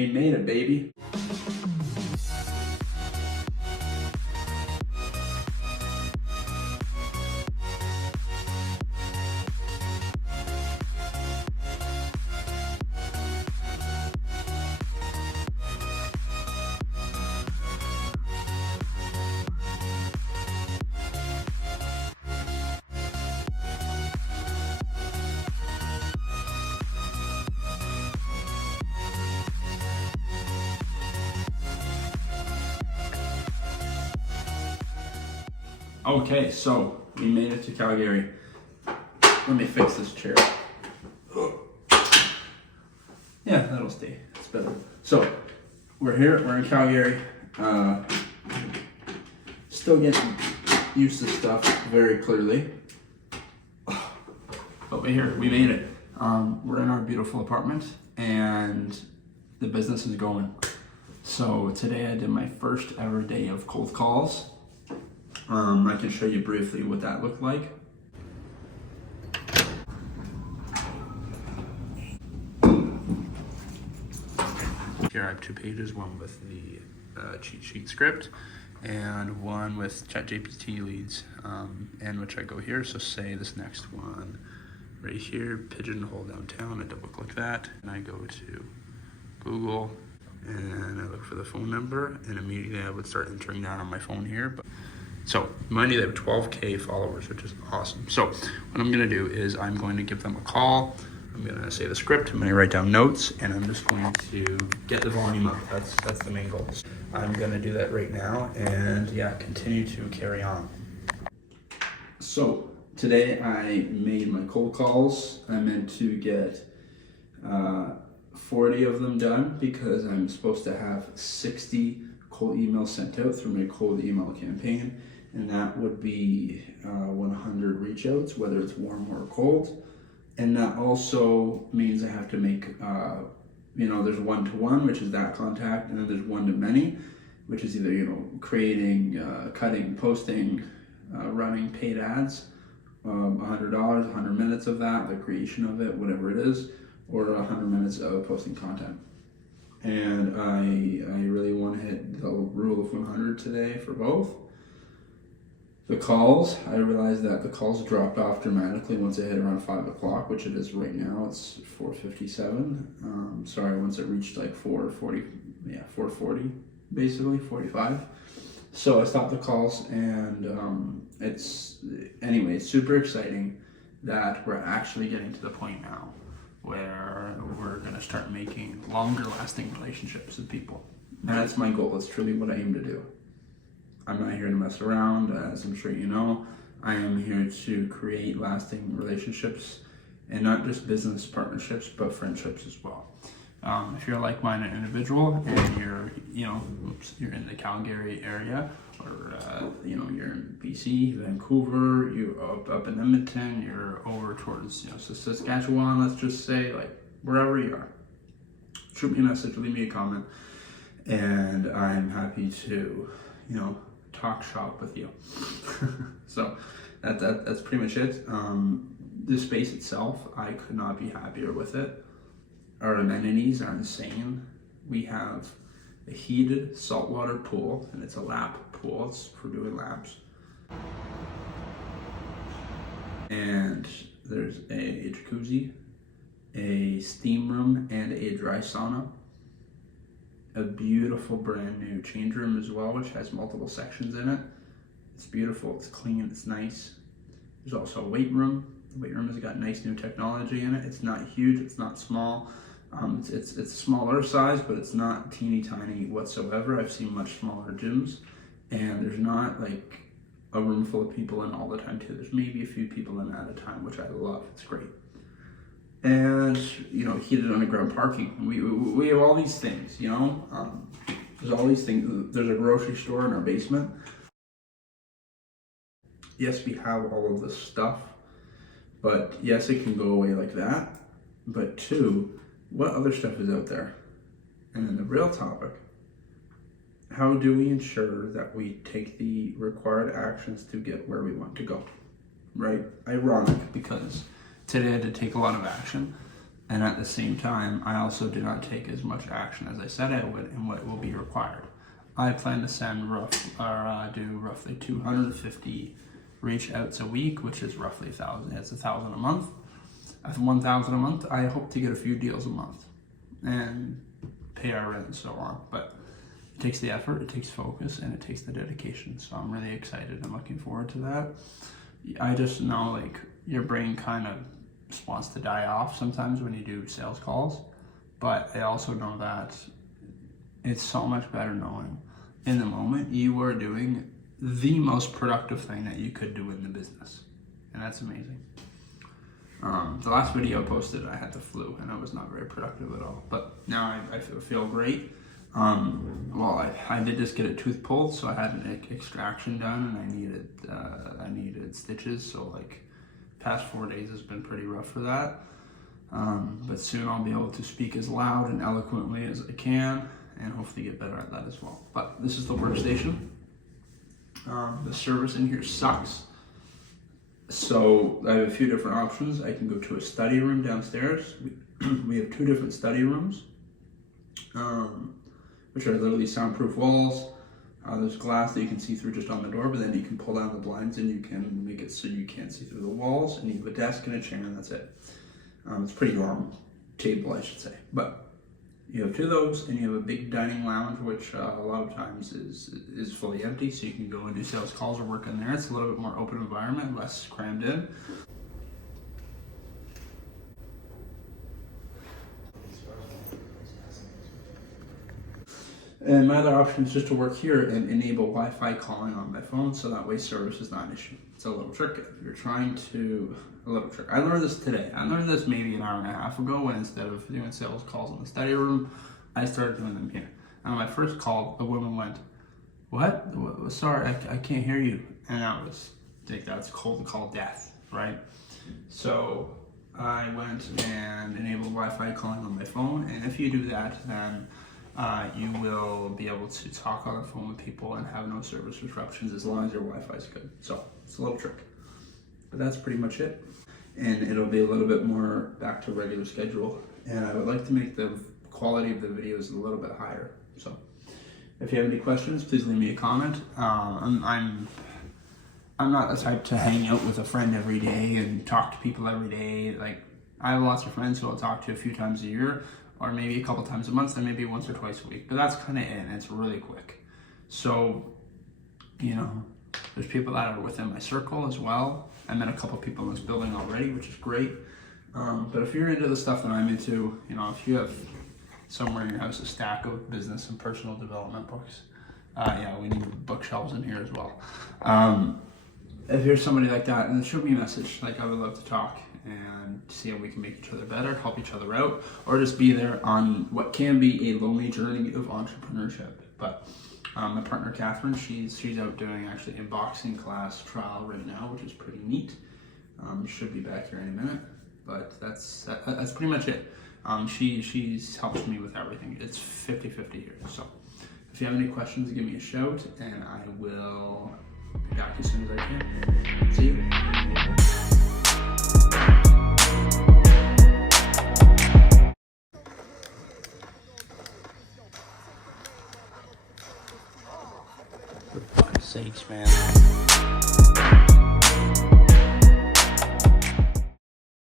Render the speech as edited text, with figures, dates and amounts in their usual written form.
We made it, baby. Okay, so we made it to Calgary. Let me fix this chair. Yeah, that'll stay. It's better. So we're here. We're in Calgary. Still getting used to stuff very clearly, but we're here. We made it. We're in our beautiful apartment, and the business is going. So today I did my first ever day of cold calls. I can show you briefly what that looked like. Here I have 2 pages, one with the cheat sheet script and one with ChatGPT leads, and which I go here. So say this next one right here, pigeonhole downtown, I double click that, and I go to Google and I look for the phone number, and immediately I would start entering that on my phone here. So, mind you, they have 12K followers, which is awesome. So, what I'm going to do is I'm going to give them a call. I'm going to say the script. I'm going to write down notes, and I'm just going to get the volume up. That's the main goal. I'm going to do that right now, and yeah, continue to carry on. So, today I made my cold calls. I meant to get 40 of them done because I'm supposed to have 60 cold emails sent out through my cold email campaign, and that would be 100 reach outs, whether it's warm or cold. And that also means I have to make there's one-to-one, which is that contact, and then there's one-to-many, which is either creating, cutting, posting, running paid ads, $100, 100 minutes of that, the creation of it, whatever it is, or 100 minutes of posting content. And I really want to hit the rule of 100 today for both. The calls, I realized that the calls dropped off dramatically once it hit around 5 o'clock, which it is right now. It's 4:57. Once it reached like 4:40, basically 45. So I stopped the calls, and it's super exciting that we're actually getting to the point now where we're going to start making longer lasting relationships with people. And that's my goal. It's truly what I aim to do. I'm not here to mess around, as I'm sure you know. I am here to create lasting relationships, and not just business partnerships, but friendships as well. If you're a like-minded individual and you're in the Calgary area, or you're in BC, Vancouver, you're up in Edmonton, you're over towards Saskatchewan, let's just say, like wherever you are, shoot me a message, leave me a comment, and I'm happy to talk shop with you. So that's pretty much it. The space itself, I could not be happier with it. Our amenities are insane. We have a heated saltwater pool, and it's a lap pool. It's for doing laps. And there's a jacuzzi, a steam room, and a dry sauna. A beautiful brand new change room as well, which has multiple sections in it. It's beautiful, it's clean, it's nice. There's also a weight room. The weight room has got nice new technology in it. It's not huge, it's not small. It's smaller size, but it's not teeny tiny whatsoever. I've seen much smaller gyms, and there's not like a room full of people in all the time too. There's maybe a few people in at a time, which I love. It's great. And heated underground parking. We have all these things. There's all these things. There's a grocery store in our basement. Yes, we have all of this stuff, but yes, it can go away like that. But two, what other stuff is out there? And then the real topic: how do we ensure that we take the required actions to get where we want to go? Right? Ironic, because today I had to take a lot of action, And at the same time, I also did not take as much action as I said I would in what will be required. I plan to do roughly 250 reach outs a week, which is roughly 1,000. It's 1,000 a month. At 1,000 a month, I hope to get a few deals a month and pay our rent and so on. But it takes the effort, it takes focus, and it takes the dedication. So I'm really excited and looking forward to that. I just know like your brain kind of just wants to die off sometimes when you do sales calls, but I also know that it's so much better knowing in the moment you are doing the most productive thing that you could do in the business, and that's amazing. The last video I posted, I had the flu and I was not very productive at all, but now I feel great. Well, I did just get a tooth pulled, so I had an extraction done, and I needed stitches. So like, past 4 days has been pretty rough for that. But soon I'll be able to speak as loud and eloquently as I can, and hopefully get better at that as well. But this is the workstation. The service in here sucks. So I have a few different options. I can go to a study room downstairs. We have 2 different study rooms, which are literally soundproof walls. There's glass that you can see through just on the door, but then you can pull down the blinds and you can make it so you can't see through the walls, and you have a desk and a chair, and that's it. It's pretty normal table, I should say. But you have 2 of those, and you have a big dining lounge, which a lot of times is fully empty, so you can go and do sales calls or work in there. It's a little bit more open environment, less crammed in. And my other option is just to work here and enable Wi-Fi calling on my phone, so that way service is not an issue. It's a little trick. If you're trying to, a little trick. I learned this today. I learned this maybe an hour and a half ago, when instead of doing sales calls in the study room, I started doing them here. And on my first call, a woman went, "What? Sorry, I can't hear you." And I was like, that's called death, right? So I went and enabled Wi-Fi calling on my phone, and if you do that, then you will be able to talk on the phone with people and have no service disruptions as long as your Wi-Fi is good. So it's a little trick, but that's pretty much it. And it'll be a little bit more back to regular schedule. And I would like to make the quality of the videos a little bit higher. So if you have any questions, please leave me a comment. I'm not the type to hang out with a friend every day and talk to people every day. Like, I have lots of friends who I'll talk to a few times a year, or maybe a couple times a month, and maybe once or twice a week. But that's kind of it, and it's really quick. So, you know, there's people that are within my circle as well. I met a couple people in this building already, which is great. But if you're into the stuff that I'm into, you know, if you have somewhere in your house a stack of business and personal development books, yeah, we need bookshelves in here as well. If you're somebody like that, then shoot me a message. Like, I would love to talk and see how we can make each other better, help each other out, or just be there on what can be a lonely journey of entrepreneurship. But my partner Catherine, she's out doing actually a boxing class trial right now, which is pretty neat. Should be back here any minute, but that's pretty much it. She's helped me with everything. It's 50-50 here. So if you have any questions, give me a shout, and I will be back as soon as I can. See you. For fuck's sakes, man.